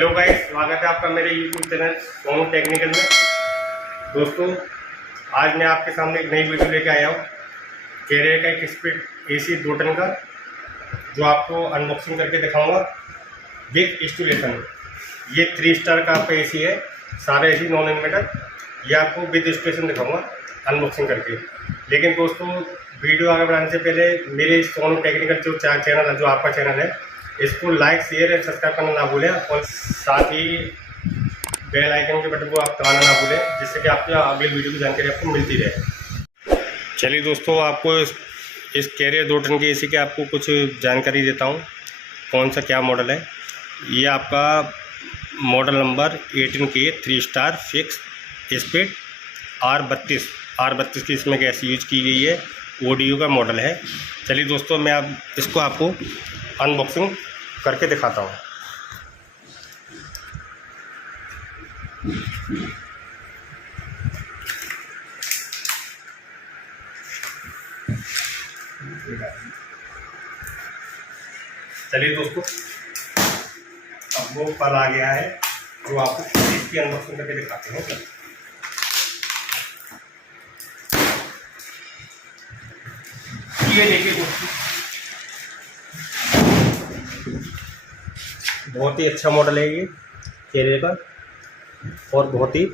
Hello guys, स्वागत है आपका मेरे यूट्यूब चैनल सोनू टेक्निकल में। दोस्तों, आज मैं आपके सामने एक नई वीडियो लेके आया हूँ कैरियर का एक स्प्लिट एसी 2 टन का, जो आपको अनबॉक्सिंग करके दिखाऊंगा विद इंस्टॉलेशन। ये 3 स्टार का आपका एसी है, सारा एसी नॉन इन्वर्टर। ये आपको विद इंस्टॉलेशन दिखाऊंगा अनबॉक्सिंग करके। लेकिन दोस्तों, वीडियो आगे बढ़ाने से पहले मेरे सोनू टेक्निकल जो चैनल है, जो आपका चैनल है, इसको लाइक, शेयर एंड सब्सक्राइब करना ना भूलें, और साथ ही बेल आइकन के बटन को आप दबाना ना भूलें, जिससे कि आपकी अगली वीडियो की जानकारी आपको मिलती रहे। चलिए दोस्तों, आपको इस कैरियर 2 टन के एसी के आपको कुछ जानकारी देता हूँ, कौन सा क्या मॉडल है। ये आपका model number 18K 3 star fix split R32 की इसमें गैस यूज की गई है, ODU का मॉडल है। चलिए दोस्तों, मैं अब इसको आपको अनबॉक्सिंग करके दिखाता हूँ। चलिए दोस्तों, अब वो पल आ गया है जो आपको इसकी अनबॉक्सिंग करके दिखाते हैं। ये देखिए दोस्तों, बहुत ही अच्छा मॉडल है ये कैरियर का, और बहुत ही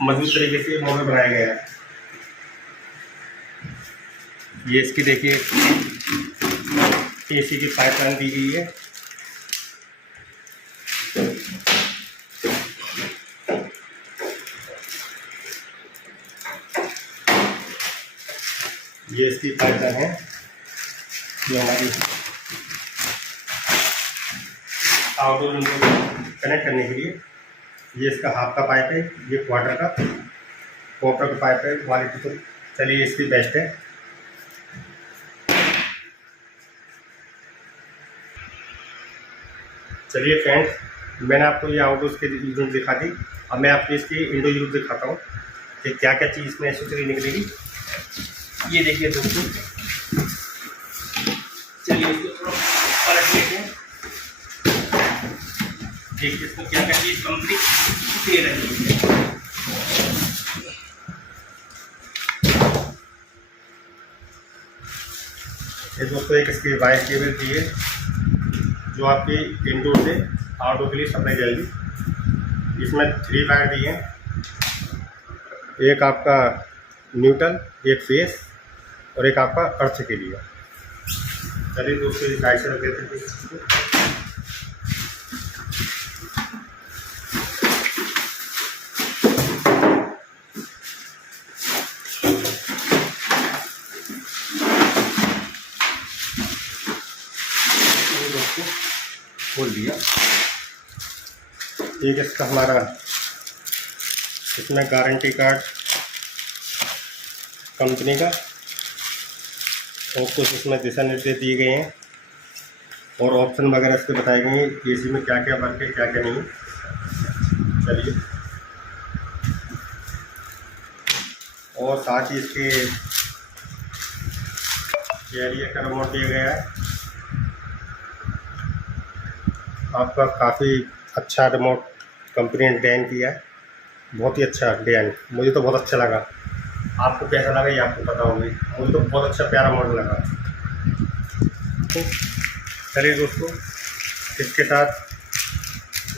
मजबूत तरीके से मॉडल बनाया गया है। ये इसकी देखिए एसी की पाइपलाइन दी गई है। ये इसकी पाइपलाइन है जो हमारी आउटडोर इंडोर कनेक्ट करने के लिए। ये इसका हाफ का पाइप है, ये क्वार्टर का कॉपर का पाइप है। क्वालिटी तो चलिए इसकी बेस्ट है। चलिए फ्रेंड्स, मैंने आपको ये आउटडोर के यूज दिखा दी। अब मैं आपको इसकी इंडोर यूज दिखाता हूँ कि क्या क्या चीज़ इसमें एक्सेसरी निकलेगी। ये देखिए दोस्तों, चलिए इसको थोड़ा पलट लेते हैं। देखिए इसको क्या क्या चीज़ कंप्लीट दे रही है। ये दोस्तों एक इसकी वायर केबल दी है, जो आपकी इंडोर से आउटडोर के लिए सप्लाई जाएगी। इसमें 3 वायर दी हैं, एक आपका न्यूट्रल, एक फेस और एक आपका अर्थ के लिए। चलिए दोस्तों, ये साइड से रख देते हैं इसको। दोस्तों खोल दिया। एक इसका हमारा इसमें गारंटी कार्ड कंपनी का, और कुछ इसमें दिशा निर्देश दिए गए हैं, और ऑप्शन वगैरह इसके बताए गए हैं एसी में क्या क्या वर्क है, क्या क्या नहीं। चलिए, और साथ ही इसके कैरियर का रिमोट दिया गया है आपका। काफ़ी अच्छा रिमोट कंपनी ने डिज़ाइन किया है, बहुत ही अच्छा डिज़ाइन, मुझे तो बहुत अच्छा लगा। आपको कैसा लगा ये आपको पता होगी, मुझे तो बहुत अच्छा प्यारा मॉडल लगा। चलिए दोस्तों, इसके साथ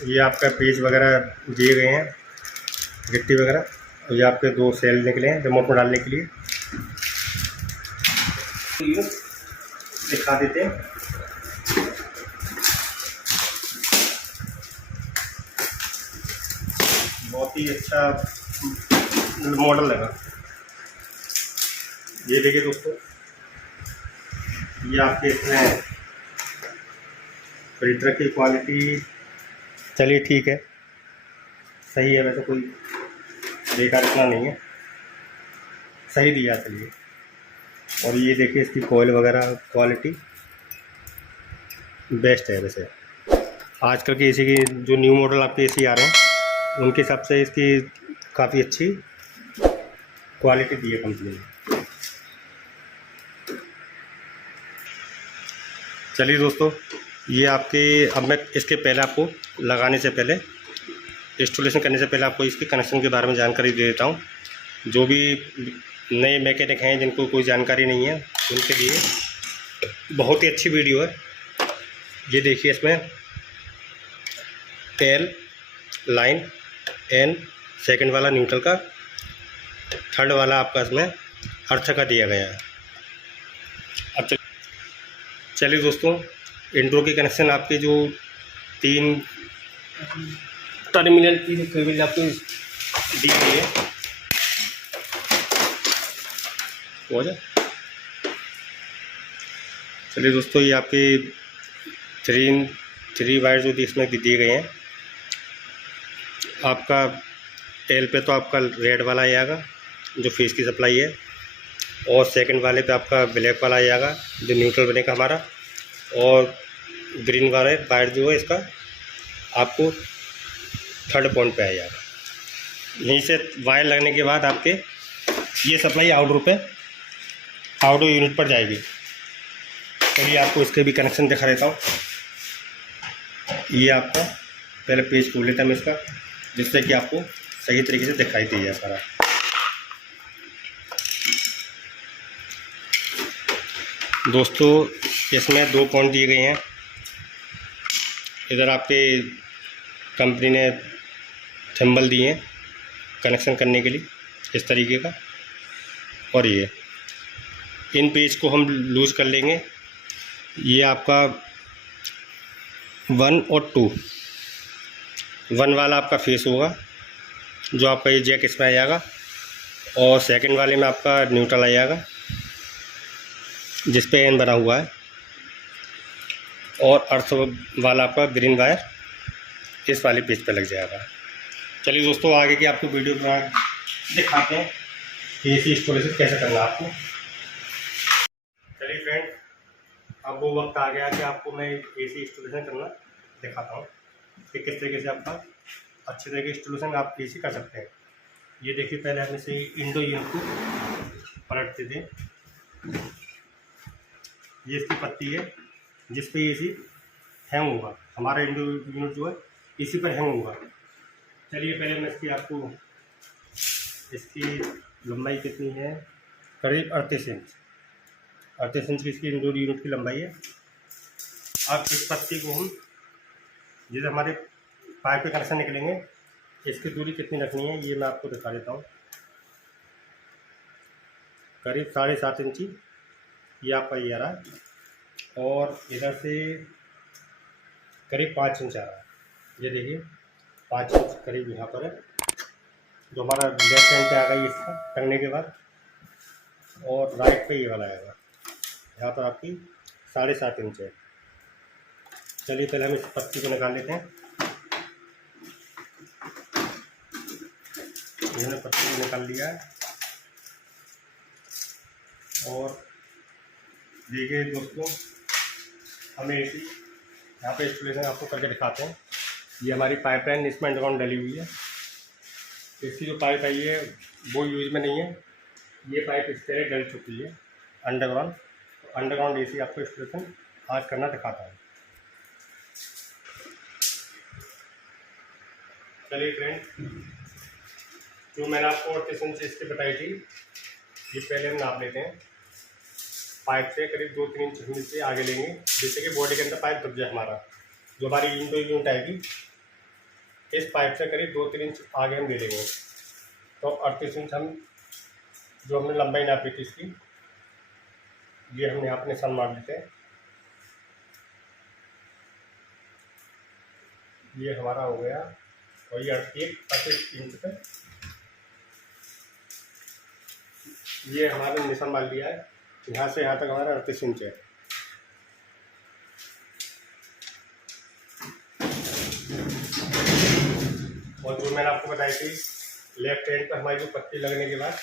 ये आपका पेज वगैरह दिए गए हैं, गिट्टी वगैरह, और ये आपके 2 सेल निकले हैं रिमोट में डालने के लिए। दिखा देते हैं। बहुत ही अच्छा मॉडल लगा। ये देखिए दोस्तों, ये आपके इसमें प्रिंटर की क्वालिटी, चलिए ठीक है, सही है, वैसे कोई बेकार इतना नहीं है, सही दिया। चलिए, और ये देखिए इसकी कॉइल वगैरह क्वालिटी बेस्ट है। वैसे आजकल के एसी की जो न्यू मॉडल आपके एसी आ रहे हैं, उनके हिसाब से इसकी काफ़ी अच्छी क्वालिटी दी है कंपनी ने। चलिए दोस्तों, ये आपके, अब मैं इसके पहले आपको लगाने से पहले, इंस्टॉलेशन करने से पहले आपको इसके कनेक्शन के बारे में जानकारी दे देता हूँ। जो भी नए मैकेनिक हैं जिनको कोई जानकारी नहीं है उनके लिए बहुत ही अच्छी वीडियो है। ये देखिए, इसमें टेल लाइन एन, सेकंड वाला न्यूट्रल का, थर्ड वाला आपका इसमें अर्थ का दिया गया है। अब चलिए दोस्तों, इंट्रो के कनेक्शन आपके जो 3 टर्मिनल की केबल आपको दी गई है हो जाए। चलिए दोस्तों, ये आपके 3 वायर जो इसमें दिए गए हैं। आपका टेल पे तो आपका रेड वाला आएगा जो फेस की सप्लाई है, और सेकंड वाले पे आपका ब्लैक वाला आएगा जो न्यूट्रल बनेगा हमारा, और ग्रीन वाला वायर जो है इसका आपको थर्ड पॉइंट पे आ जाएगा। यहीं से वायर लगने के बाद आपके ये सप्लाई आउटडोर यूनिट पर जाएगी। चलिए आपको इसके भी कनेक्शन दिखा देता हूँ। ये आपका पहले पेज खोल लेता हूँ इसका, जिससे कि आपको सही तरीके से दिखाई दे जाए सारा। दोस्तों, इसमें 2 पॉइंट दिए गए हैं। इधर आपके कंपनी ने थंबल दिए हैं कनेक्शन करने के लिए इस तरीके का, और ये इन पेज को हम लूज़ कर लेंगे। ये आपका 1 और 2, 1 वाला आपका फेस होगा जो आपका ये जैक इसमें आ जाएगा, और सेकंड वाले में आपका न्यूट्रल आ जाएगा जिस पे एन बना हुआ है, और अर्थ वाला आपका ग्रीन वायर इस वाले पेज पे लग जाएगा। चलिए दोस्तों, आगे की आपको वीडियो बना दिखाते हैं कि एसी इंस्टॉलेशन कैसे करना है आपको। चलिए फ्रेंड, अब वो वक्त आ गया कि आपको मैं एसी इंस्टॉलेशन करना दिखाता हूँ कि किस तरीके से आपका अच्छे तरीके इंस्टॉलेशन आप एसी कर सकते हैं। ये देखिए, पहले हम इसे इंडो यूनिट को पलटते थे। ये इसकी पत्ती है जिस पे एसी हैंग होगा, हमारा इंडो यूनिट जो है इसी पर हैंग होगा। चलिए पहले मैं इसकी लंबाई कितनी है, करीब 38 इंच, 38 इंच की इसकी इंडोर यूनिट की लंबाई है। अब इस पत्ती को हम, जैसे हमारे पाइप पे कनेक्शन निकलेंगे, इसकी दूरी कितनी रखनी है ये मैं आपको दिखा देता हूँ। करीब 7.5 इंची ये आपका ये आ रहा है, और इधर से करीब 5 इंच आ रहा है। ये देखिए 5 इंच करीब यहाँ पर है, जो हमारा लेफ्ट हैंड पे आ गई इसका टंगने के बाद, और राइट पे ये वाला आएगा, यहाँ पर आपकी 7.5 इंच है। चलिए पहले हम इस पत्ती को निकाल लेते हैं। मैंने पत्ती को निकाल लिया है, और देखिए दोस्तों, हमें इसी यहाँ पे इंस्टॉलेशन आपको करके दिखाते हैं। ये हमारी पाइपलाइन इसमें अंडरग्राउंड डली हुई है। इसकी जो पाइप आई है वो यूज में नहीं है, ये पाइप इस तरह डल चुकी है अंडरग्राउंड। तो अंडरग्राउंड एसी आपको इंस्टॉलेशन आज करना दिखाता है। चलिए फ्रेंड, जो मैंने आपको ऑर्टिसन से इसकी बताई थी, ये पहले हम नाप लेते हैं। पाइप से करीब 2-3 इंच नीचे आगे लेंगे, जिससे कि बॉडी के अंदर पाइप दब जाए। हमारा जो हमारी इंडो यूनिट आएगी, इस पाइप से करीब 2-3 इंच आगे हम ले लेंगे। तो 38 इंच हम जो हमने लंबाई नापी थी इसकी, ये हम यहाँ अपने निशान मार लेते हैं। ये हमारा हो गया, और ये 38 इंच पे ये हमारा निशान मार लिया है। यहाँ से यहाँ तक हमारा 38 इंच है। और जो मैंने आपको बताई थी, लेफ्ट हैंड पर हमारी जो पत्ती लगने के बाद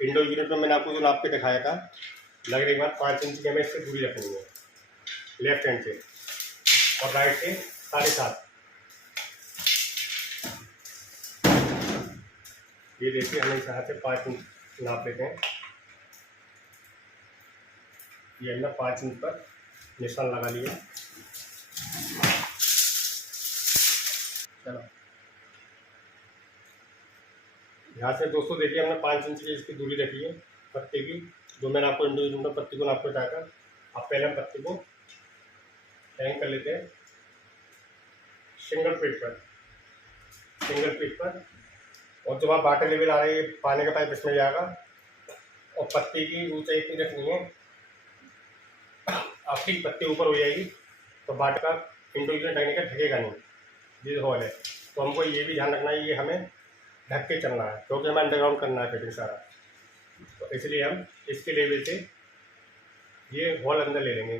इंडो यूनिट में मैंने आपको जो नाप के दिखाया था, लगने के बाद 5 इंच की हमें इससे दूरी रखनी है लेफ्ट हैंड से, और राइट से 7.5। ये देखिए, हमें यहाँ से 5 इंच नाप लेते हैं। ये हमने 5 इंच पर निशान लगा लिया। चलो यहाँ से दोस्तों देखिए हमने 5 इंच की इसकी दूरी रखी है पत्ते की, जो मैंने आपको इंडिविजुअल पत्ती को आपको बताया था। अब पहले हम पत्ती को हैंग कर लेते हैं सिंगल फीट पर। और जब आप वाटर लेवल आ रही है पानी का पाइप इसमें जाएगा और पत्ती की ऊंचाई इतनी रखनी है आपकी पत्ती ऊपर हो जाएगी तो वाटर का इंडिविजुअल लगने का ढकेगा नहीं, ये हॉल है। तो हमको ये भी ध्यान रखना है, ये हमें ढक के चलना है क्योंकि हमें अंडरग्राउंड करना है फिटिंग सारा। तो इसलिए हम इसके लेवल से ये हॉल अंदर ले लेंगे।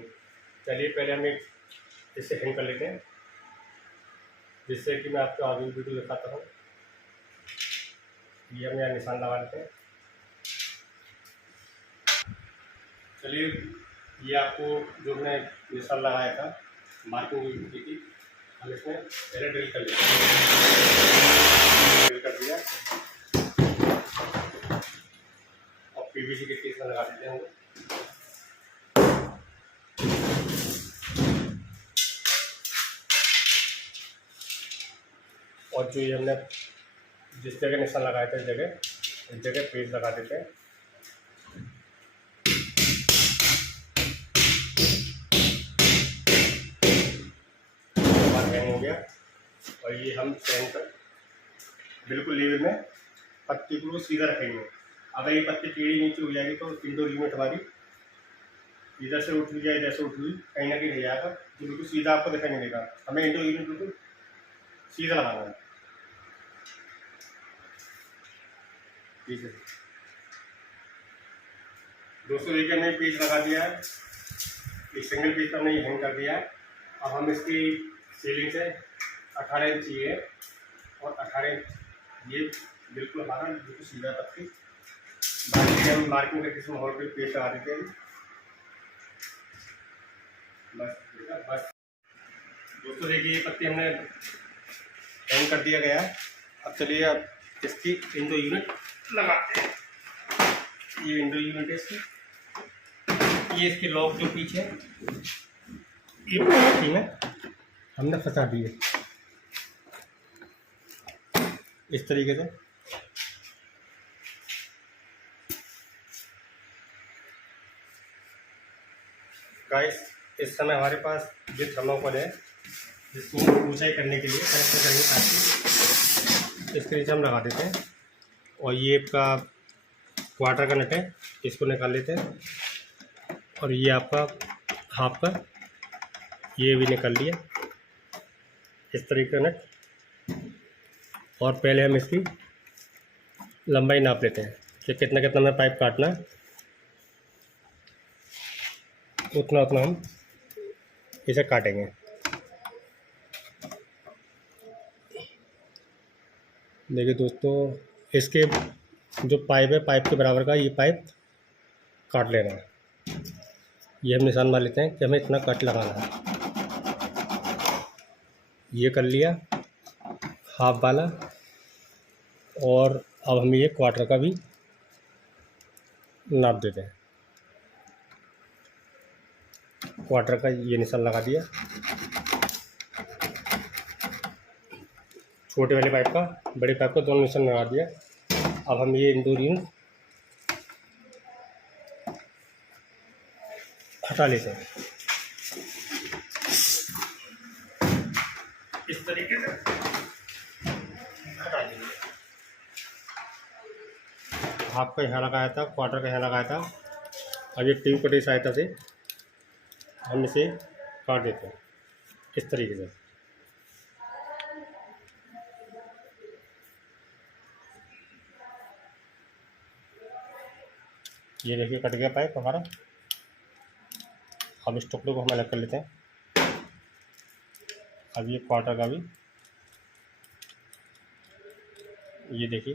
चलिए पहले हम एक इससे हैंग कर लेते हैं, जिससे कि मैं आपको आगे वीडियो दिखाता हूँ। ये हम यहाँ निशान लगा लेते हैं। चलिए ये आपको जो मैंने निशान लगाया था मार्किंग की थी, हम इसमें पहले ड्रिल कर लेते हैं। ड्रिल कर दिया और पीवीसी की टीस में लगा देते हैं। और जो ये हमने जिस जगह निशान लगाया था इस जगह पेज लगा देते हैं। हैंग हो गया और ये हम सेंटर बिल्कुल लेवल में पत्ती को सीधा रखेंगे। अगर ये पत्ती टेढ़ी नीचे हो जाएगी तो इंडोर यूनिट हमारी इधर से उठ हुई या इधर से उठ हुई कहीं ना कहीं रह जाएगा, जो बिल्कुल सीधा आपको दिखाई नहीं देगा। हमें इंडोर यूनिट बिल्कुल सीधा लगाना है। ठीक है दोस्तों, देखिए हमने पेज लगा दिया है, एक सिंगल पेज पर हमने ये हैंग कर दिया है। अब हम इसकी सीलिंग से 18 इंच ये और 18 इंच ये बिल्कुल हमारा बिल्कुल सीधा पत्ती। बाकी हम मार्किंग करके इसमें हॉल पे पेज लगा देते हैं। बस दोस्तों देखिए ये पत्ती हमने हैंग कर दिया गया है। अब चलिए अब इसकी इंडो यूनिट लगाते हैं। ये इंडो यूनिट है इसकी, ये इसके लॉक जो पीछे ये पत्ती में हमने फंसा दिए इस तरीके से। गाइस इस समय हमारे पास ये थर्मोकोल है जिसको ऊंचाई करने के लिए कनेक्ट करने ताकि इसके नीचे हम लगा देते हैं। और ये आपका क्वार्टर का नट है, इसको निकाल लेते हैं। और ये आपका हाफ का ये भी निकाल लिया इस तरीके का नट। और पहले हम इसकी लंबाई नाप लेते हैं कि कितना कितना हमें पाइप काटना है, उतना उतना हम इसे काटेंगे। देखिए दोस्तों, इसके जो पाइप है पाइप के बराबर का ये पाइप काट लेना है। ये हम निशान मार लेते हैं कि हमें इतना कट लगाना है। ये कर लिया हाफ वाला। और अब हम ये क्वार्टर का भी नाप देते हैं। क्वार्टर का ये निशान लगा दिया, छोटे वाले पाइप का बड़े पाइप का दोनों निशान लगा दिया। अब हम ये इंडोर यूनिट हटा लेते हैं इस तरीके से हटा देंगे। हाफ का यहाँ लगाया था, क्वार्टर का यहाँ लगाया था। अब ये ट्यूब कटी सहायता से हम इसे काट देते हैं इस तरीके से। ये देखिए कट गया पाइप हमारा। अब इस टुकड़े को हम अलग कर लेते हैं। अब ये क्वार्टर का भी ये देखिए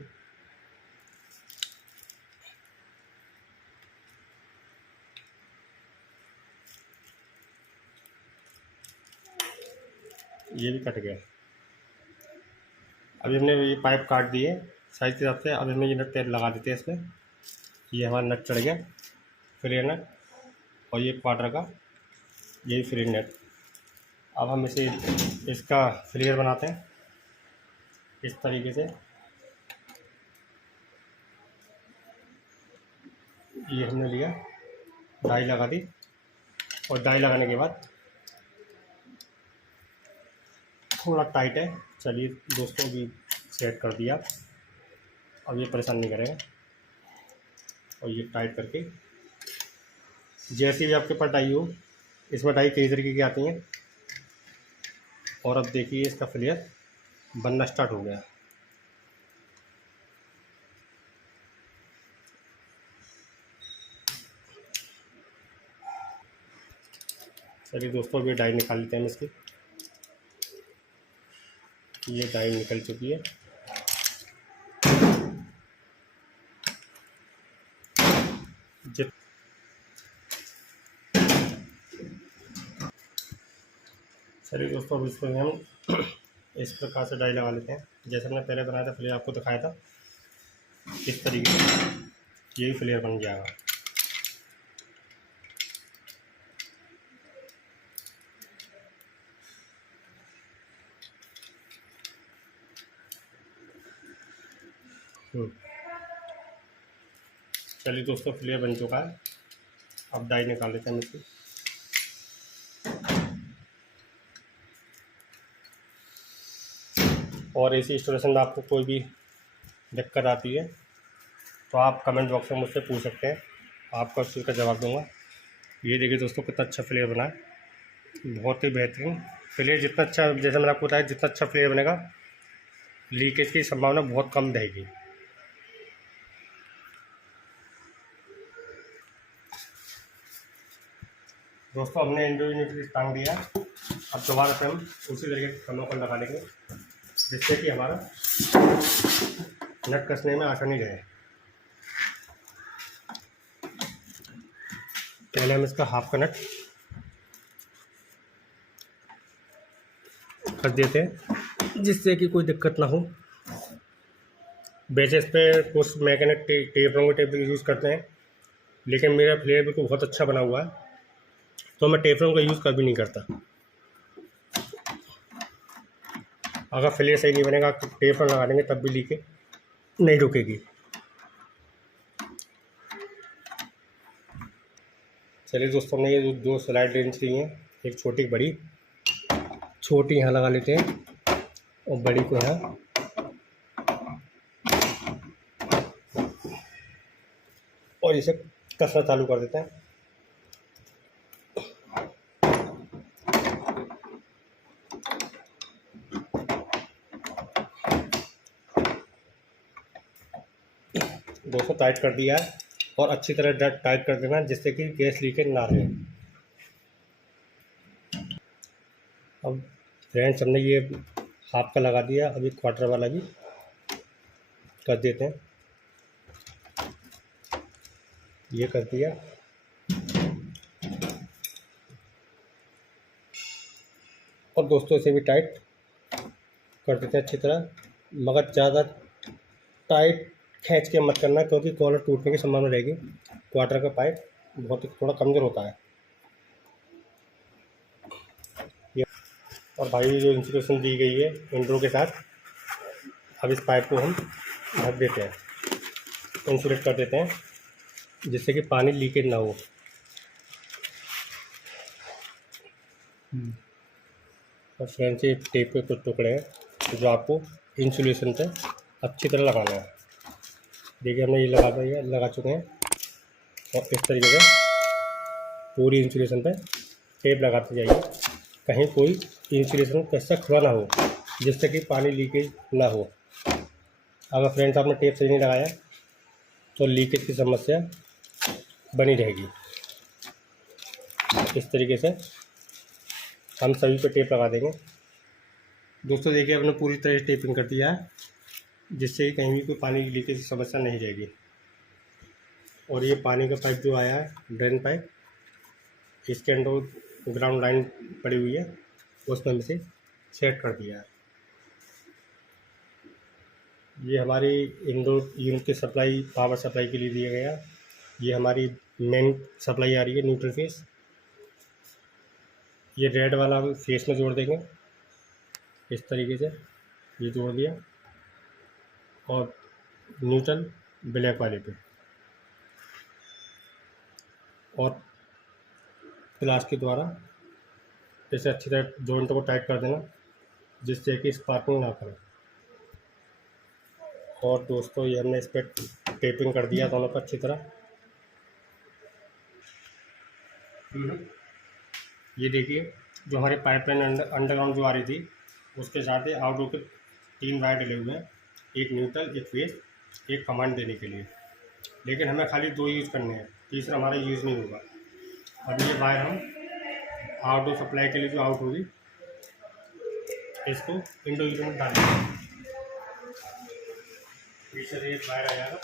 ये भी कट गया। अभी हमने ये पाइप काट दिए साइज के हिसाब से। अब हमें ये नट तेल लगा देते हैं इसमें। ये हमारा नट चढ़ गया फ्री नट, और ये क्वार्टर का यही फ्री नट। अब हम इसे इसका फ्लेयर बनाते हैं इस तरीके से। ये हमने लिया, डाई लगा दी, और डाई लगाने के बाद थोड़ा टाइट है। चलिए दोस्तों, अभी सेट कर दिया, अब ये परेशान नहीं करेगा। और ये टाइट करके जैसी भी आपके पास डाई हो, इसमें डाई कई तरीके की आती हैं। और अब देखिए इसका फ्लेयर बनना स्टार्ट हो गया। चलिए दोस्तों, अभी डाई निकाल लेते हैं इसकी। ये डाई निकल चुकी है। चलिए दोस्तों, अब इसमें हम इस प्रकार से डाई लगा लेते हैं, जैसे हमने पहले बनाया था, फ्लेयर आपको दिखाया था। इस तरीके से यही फ्लेयर बन जाएगा। चलिए दोस्तों, फ्लेयर बन चुका है। अब डाई निकाल लेते हैं इसकी। और इसी इंस्टॉलेशन में आपको कोई भी दिक्कत आती है तो आप कमेंट बॉक्स में मुझसे पूछ सकते हैं, आपका उस चीज़ का जवाब दूंगा। ये देखिए दोस्तों, कितना अच्छा फ्लेयर बना है, बहुत ही बेहतरीन फ्लेयर। जितना अच्छा, जैसे मैंने आपको बताया, जितना अच्छा फ्लेयर बनेगा, लीकेज की संभावना बहुत कम रहेगी। दोस्तों, हमने इंडो यूनिट टांग दिया। अब दोबारा से हम उसी तरीके से थर्मोकोल लगा लेंगे, जिससे कि हमारा नट कसने में आसानी रहे। पहले हम इसका हाफ का नट कस देते हैं, जिससे कि कोई दिक्कत ना हो। वैसे इस पर कुछ मैकेनिक टेप यूज़ करते हैं, लेकिन मेरा फ्लेयर बिल्कुल बहुत अच्छा बना हुआ है, तो मैं टेफलॉन का यूज़ कभी नहीं करता। अगर फ्लेयर सही नहीं बनेगा तो टेफलॉन लगा देंगे, तब भी लीकेज नहीं रुकेगी। चलिए दोस्तों, हमने ये दो स्लाइड रेंच ली हैं, एक छोटी एक बड़ी। छोटी यहाँ लगा लेते हैं और बड़ी को यहाँ। और इसे कसना चालू कर देते हैं। दोस्तों, टाइट कर दिया है, और अच्छी तरह टाइट कर देना, जिससे कि गैस लीकेज ना रहे। अब फ्रेंड्स, हमने ये हाफ का लगा दिया, अभी क्वार्टर वाला भी कर देते हैं। ये कर दिया। और दोस्तों, इसे भी टाइट कर देते हैं अच्छी तरह, मगर ज़्यादा टाइट खींच के मत करना, क्योंकि कॉलर टूटने की संभावना रहेगी। क्वार्टर का पाइप बहुत ही थोड़ा कमज़ोर होता है। और भाई, जो इंसुलेशन दी गई है इंड्रो के साथ, अब इस पाइप को हम ढक देते हैं, इंसुलेट कर देते हैं, जिससे कि पानी लीकेज ना हो। और फ्रेंड्स, ये टेप के कुछ टुकड़े हैं जो आपको इंसुलेशन पे अच्छी तरह लगाना है। देखिए, हमने ये लगा चुके हैं। और इस तरीके से पूरी इंसुलेशन पे टेप लगाते जाइए, कहीं कोई इंसुलेशन कैसा खुला ना हो, जिससे कि पानी लीकेज ना हो। अगर फ्रेंड्स आपने टेप सही नहीं लगाया तो लीकेज की समस्या बनी रहेगी। इस तरीके से हम सभी पे टेप लगा देंगे। दोस्तों देखिए, हमने पूरी तरह से टेपिंग कर दिया है, जिससे कहीं भी कोई पानी की लीकेज की समस्या नहीं रहेगी। और ये पानी का पाइप जो आया है, ड्रेन पाइप, इसके अंदर ग्राउंड लाइन पड़ी हुई है, उसमें हम इसे सेट कर दिया है। ये हमारी इंडोर यूनिट की सप्लाई, पावर सप्लाई के लिए दिया गया। ये हमारी मेन सप्लाई आ रही है न्यूट्रल फेस। ये रेड वाला फेस में जोड़ देंगे इस तरीके से, ये जोड़ दिया, और न्यूट्रल ब्लैक वाले पे, और प्लास के द्वारा इसे अच्छी तरह जॉइंट को टाइट कर देना जिससे कि स्पार्किंग ना करे। और दोस्तों ये हमने इस पर टेपिंग कर दिया दोनों पर अच्छी तरह। ये देखिए जो हमारे पाइपलाइन अंडरग्राउंड जो आ रही थी उसके साथ ही आउटडोर के 3 वायर डले हुए हैं, एक न्यूट्रल, एक फेस, एक कमांड देने के लिए, लेकिन हमें खाली 2 यूज़ करने हैं, तीसरा हमारा यूज़ नहीं होगा। अब ये वायर हम आउटडोर सप्लाई के लिए जो आउट होगी इसको इंडो यूनिट में डालेंगे। पीछे से एक वायर आ जाएगा,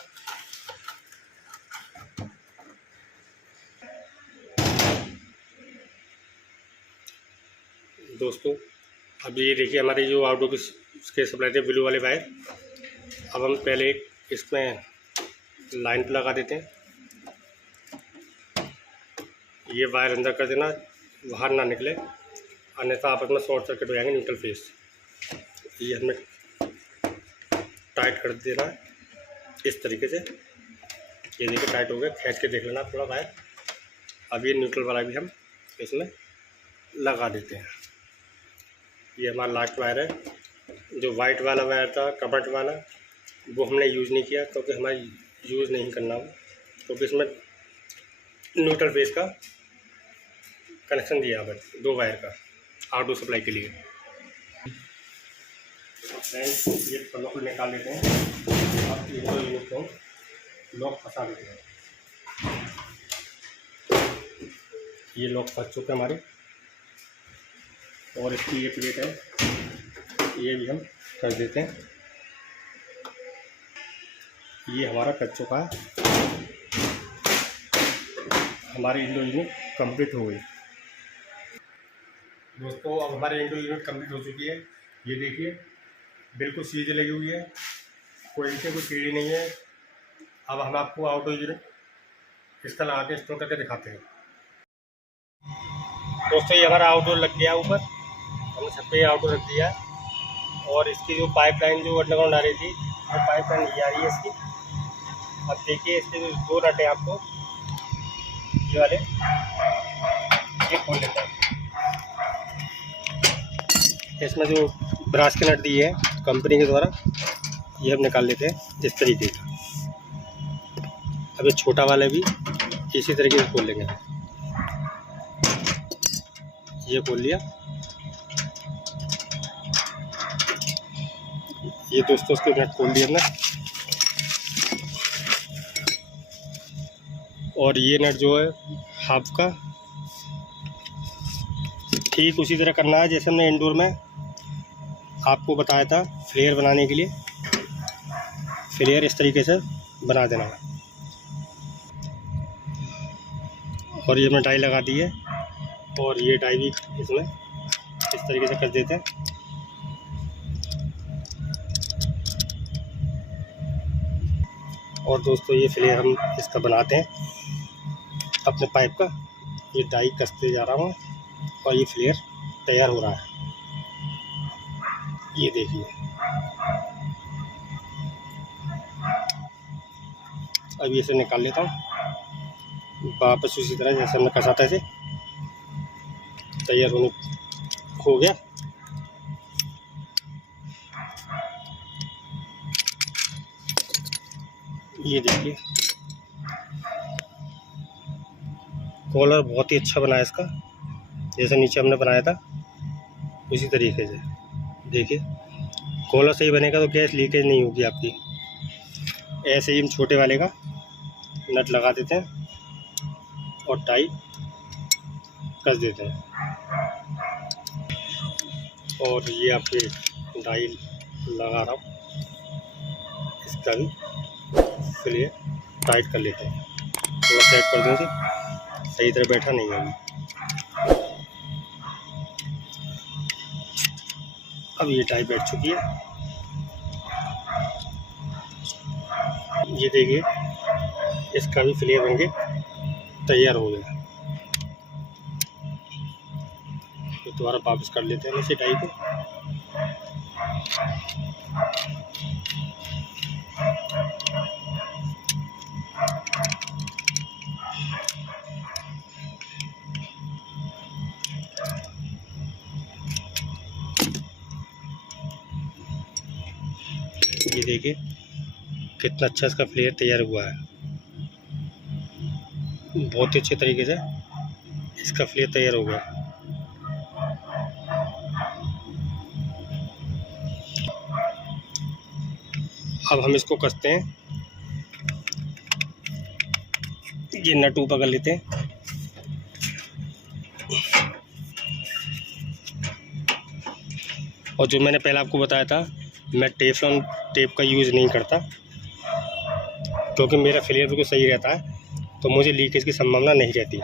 दोस्तों अब ये देखिए हमारे जो आउटडोर के सप्लाई थे ब्लू वाले वायर, अब हम पहले इसमें लाइन पे लगा देते हैं। ये वायर अंदर कर देना, बाहर ना निकले, अन्यथा आपस में शॉर्ट सर्किट हो जाएंगे न्यूट्रल फेस। ये हमें टाइट कर देना है इस तरीके से। ये देखिए टाइट हो गया, खींच के देख लेना थोड़ा वायर। अब ये न्यूट्रल वाला भी हम इसमें लगा देते हैं। ये हमारा लास्ट वायर है। जो वाइट वाला वायर था कबट वाला वो हमने यूज़ नहीं किया क्योंकि हमारे यूज़ नहीं करना वो, क्योंकि इसमें न्यूट्रल फेस का कनेक्शन दिया है 2 वायर का आउटडोर सप्लाई के लिए। ये पल्लों को निकाल लेते हैं। अब ये 2 यूनिट को लॉक फंसा देते हैं। ये लॉक फंस चुके हैं हमारे, और इसकी ये प्लेट है ये भी हम कर देते हैं। ये हमारा कट चुका है, हमारी इंडो यूनिट कंप्लीट हो गई। दोस्तों अब हमारी इंडो यूनिट कंप्लीट हो चुकी है। ये देखिए बिल्कुल सीधी लगी हुई है, कोई इनसे कोई कीड़ी नहीं है। अब हम आपको आउटडोर यूनिट इसका लगा के इंस्टॉल करके दिखाते हैं। दोस्तों ये हमारा आउटडोर लग गया ऊपर, हमने छत पे आउटडोर रख दिया, और इसकी जो पाइपलाइन जो अंडरग्राउंड आ रही थी वो पाइपलाइन ये आ रही है इसकी। अब देखिए इसके जो 2 नट है आपको ये वाले, ये खोल लेते हैं। इसमें जो ब्रास के नट दिए हैं कंपनी के द्वारा ये हम निकाल लेते हैं इस तरीके का। अब ये छोटा वाला भी इसी तरीके से खोल लेंगे। ये खोल लिया। ये दोस्तों उसके नट खोल दिए हमने, और ये नट जो है हाफ का ठीक उसी तरह करना है जैसे हमने इंडोर में आपको बताया था फ्लेयर बनाने के लिए। फ्लेयर इस तरीके से बना देना है, और ये हमने डाई लगा दी है, और ये डाई भी इसमें इस तरीके से कर देते हैं। और दोस्तों ये फ्लेयर हम इसका बनाते हैं अपने पाइप का। ये डाई कसते जा रहा हूँ और ये फ्लेयर तैयार हो रहा है। ये देखिए अब ये इसे निकाल लेता हूँ वापस उसी तरह जैसे हमने कसा था, ऐसे तैयार होने हो गया। ये देखिए कॉलर बहुत ही अच्छा बना है इसका, जैसे नीचे हमने बनाया था उसी तरीके से। देखिए कॉलर सही बनेगा तो गैस लीकेज नहीं होगी आपकी। ऐसे ही हम छोटे वाले का नट लगा देते हैं और टाई कस देते हैं, और ये आपके डाई लगा रहा हूँ, इसका भी फिर टाइट कर लेते हैं। थोड़ा टाइट कर दें से सही तरह बैठा नहीं है अभी। अब ये टाई बैठ चुकी है। ये देखिए इसका भी फ्लेयर बन के तैयार हो गया। दोबारा वापस कर लेते हैं इसी डाई को। ये देखिए कितना अच्छा इसका फ्लेयर तैयार हुआ है, बहुत ही अच्छे तरीके से इसका फ्लेयर तैयार हो गया। अब हम इसको कसते हैं, ये नट ऊपर कर लेते हैं। और जो मैंने पहले आपको बताया था, मैं टेफ्लॉन टेप का यूज़ नहीं करता क्योंकि मेरा फ्लेयर बिल्कुल सही रहता है, तो मुझे लीकेज की संभावना नहीं रहती।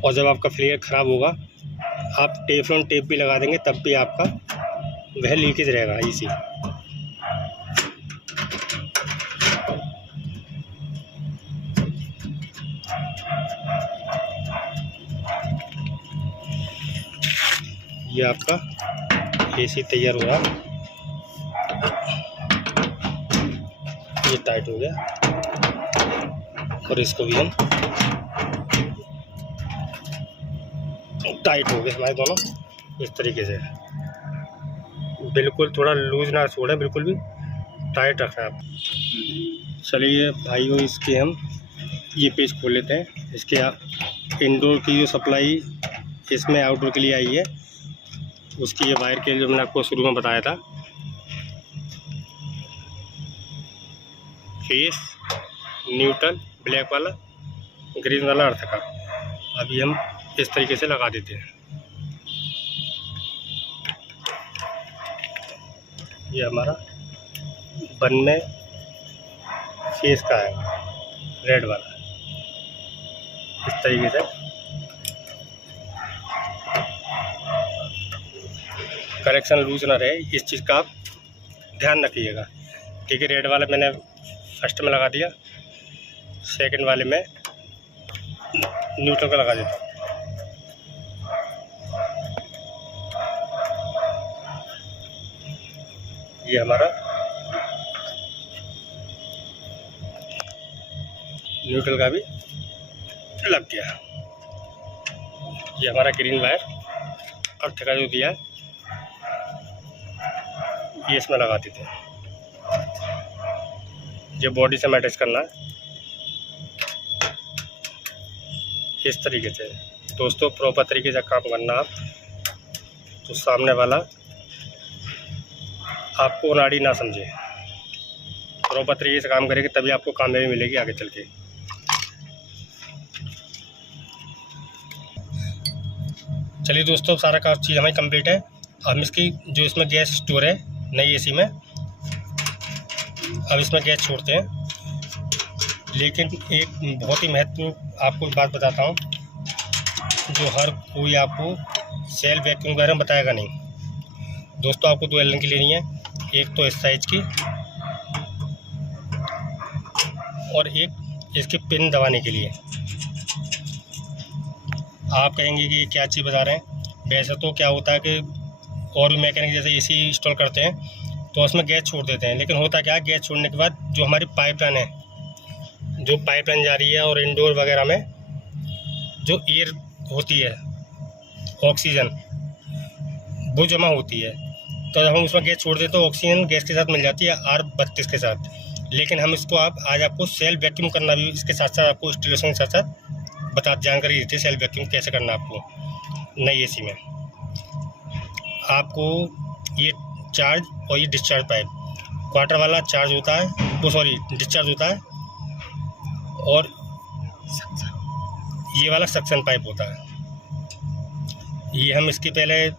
और जब आपका फ्लेयर ख़राब होगा, आप टेफ्लॉन टेप भी लगा देंगे तब भी आपका वह लीकेज रहेगा इसी। ये आपका एसी तैयार हो रहा, ये टाइट हो गया और इसको भी हम टाइट हो गए हमारे दोनों इस तरीके से। बिल्कुल थोड़ा लूज ना छोड़े, बिल्कुल भी टाइट रखना है आप। चलिए भाइयों, इसके हम ये पेज खोल लेते हैं। इसके इंडोर की जो सप्लाई इसमें आउटडोर के लिए आई है, उसकी ये वायर के जो मैंने आपको शुरू में बताया था, फेस, न्यूट्रल, ब्लैक वाला, ग्रीन वाला अर्थ का। अभी हम इस तरीके से लगा देते हैं। ये हमारा बन में फेस का है, रेड वाला, इस तरीके से करेक्शन लूज ना रहे, इस चीज़ का आप ध्यान रखिएगा। ठीक है, रेड वाला मैंने फर्स्ट में लगा दिया, सेकंड वाले में न्यूट्रल का लगा देता हूँ। ये हमारा न्यूट्रल का भी लग गया। ये हमारा ग्रीन वायर अर्थ का जो दिया है, ये इसमें लगा देते हैं। ये बॉडी से अटैच करना है इस तरीके से। दोस्तों, प्रॉपर तरीके से काम करना आप, तो सामने वाला आपको नाड़ी ना समझे। प्रॉपर तरीके से काम करेंगे तभी आपको कामयाबी मिलेगी आगे चल के। चलिए दोस्तों, सारा काम चीज़ हमारी कंप्लीट है। हम इसकी जो इसमें गैस स्टोर है नई एसी में, अब इसमें गैस छोड़ते हैं। लेकिन एक बहुत ही महत्वपूर्ण आपको बात बताता हूँ, जो हर कोई आपको सेल वैक्यूम वगैरह बताएगा नहीं। दोस्तों, आपको 2 एलन की लेनी है, एक तो इस साइज की और एक इसके पिन दबाने के लिए। आप कहेंगे कि क्या चीज़ बता रहे हैं। वैसे तो क्या होता है कि और भी मैकेनिक जैसे एसी इंस्टॉल करते हैं तो उसमें गैस छोड़ देते हैं, लेकिन होता क्या है, गैस छोड़ने के बाद जो हमारी पाइपलाइन है, जो पाइपलाइन जा रही है और इंडोर वगैरह में जो एयर होती है, ऑक्सीजन, वो जमा होती है। तो जब हम उसमें गैस छोड़ देते तो ऑक्सीजन गैस के साथ मिल जाती है R32 के साथ। लेकिन हम इसको आज आपको सेल वैक्यूम करना भी इसके साथ साथ आपको इंस्टॉलेशन के साथ साथ जानकारी देती है सेल वैक्यूम कैसे करना आपको नई एसी में। आपको ये चार्ज और ये डिस्चार्ज पाइप, क्वार्टर वाला चार्ज होता है, वो सॉरी डिस्चार्ज होता है, और ये वाला सक्शन पाइप होता है। ये हम इसकी पहले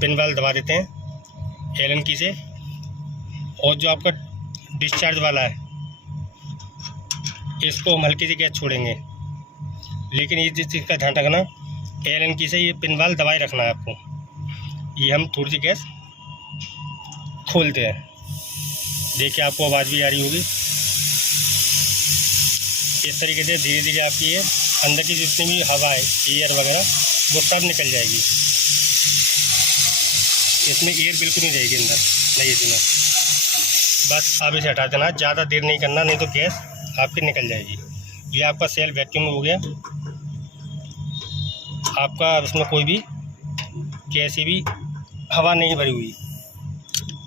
पिन वाल दबा देते हैं एलन की से, और जो आपका डिस्चार्ज वाला है इसको हम हल्की सी गैस छोड़ेंगे। लेकिन ये जिस चीज़ का ध्यान रखना, एलन की से ये पिन वाल दबाए रखना है आपको। ये हम थोड़ी सी गैस खोलते हैं, देखिए आपको आवाज़ भी आ रही होगी। इस तरीके से धीरे धीरे आपकी ये अंदर की जितनी भी हवा है, एयर वगैरह, वो सब निकल जाएगी। इसमें एयर बिल्कुल नहीं रहेगी अंदर नई एसी में। बस अब इसे हटा देना, ज़्यादा देर नहीं करना, नहीं तो गैस आपकी निकल जाएगी। ये आपका सेल वैक्यूम हो गया। आपका इसमें कोई भी कैसी भी हवा नहीं भरी हुई।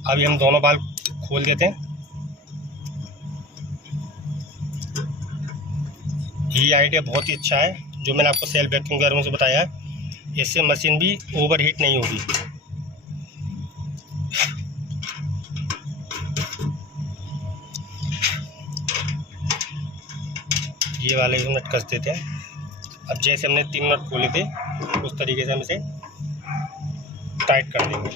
अभी हम दोनों वाल्व खोल देते हैं। ये आइडिया बहुत ही अच्छा है जो मैंने आपको सेल वैक्यूम के बारे में बताया है। इससे मशीन भी ओवरहीट नहीं होगी। ये वाले नट कस देते हैं। अब जैसे हमने 3 नट खोले थे उस तरीके से हम इसे टाइट कर देंगे।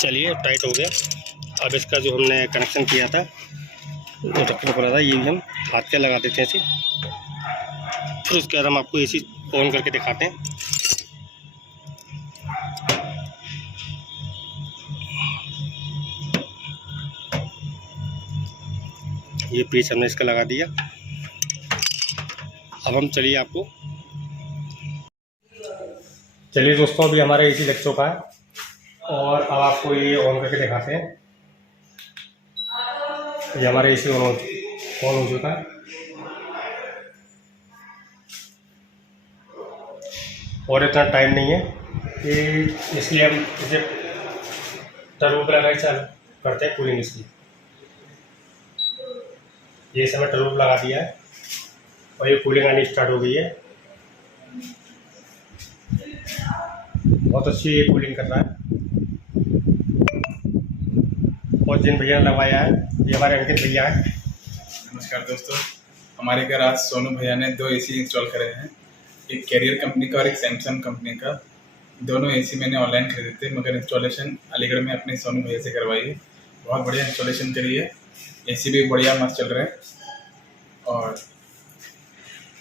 चलिए टाइट हो गया। अब इसका जो हमने कनेक्शन किया था जो ढक्कन खुला था, ये भी हम हाथ से लगा देते हैं इसे। फिर उसके बाद हम आपको एसी ऑन करके दिखाते हैं। ये पीस हमने इसका लगा दिया। अब हम चलिए दोस्तों, अभी हमारा एसी लग चुका है और अब आपको ये ऑन करके दिखाते हैं। ये हमारा एसी ऑन हो चुका है। और इतना टाइम नहीं है कि इसलिए हम इसे टर्बो पे लगा चालू करते हैं कूलिंग इसकी। ये समय टर्बो लगा दिया है और ये कूलिंग आनी स्टार्ट हो गई है। बहुत अच्छी ये कूलिंग कर रहा है। और जिन भैया ने लगवाया है ये हमारे अंकित भैया हैं। नमस्कार दोस्तों, हमारे घर आज सोनू भैया ने 2 एसी इंस्टॉल करे हैं, एक कैरियर कंपनी का और एक सैमसंग कंपनी का। दोनों एसी मैंने ऑनलाइन खरीदे थे, मगर इंस्टॉलेशन अलीगढ़ में अपने सोनू भैया से करवाई है। बहुत बढ़िया इंस्टॉलेशन करी है। एसी भी बढ़िया मस्त चल रहा है। और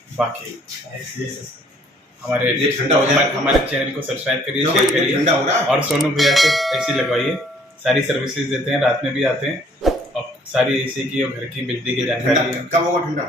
बाकी हमारे चैनल को सब्सक्राइब करिए, शेयर करिए और सोनू भैया से एसी लगवाइए। सारी सर्विसेज देते हैं, रात में भी आते हैं और सारी एसी की और घर की बिजली की जानकारी। कब होगा ठंडा?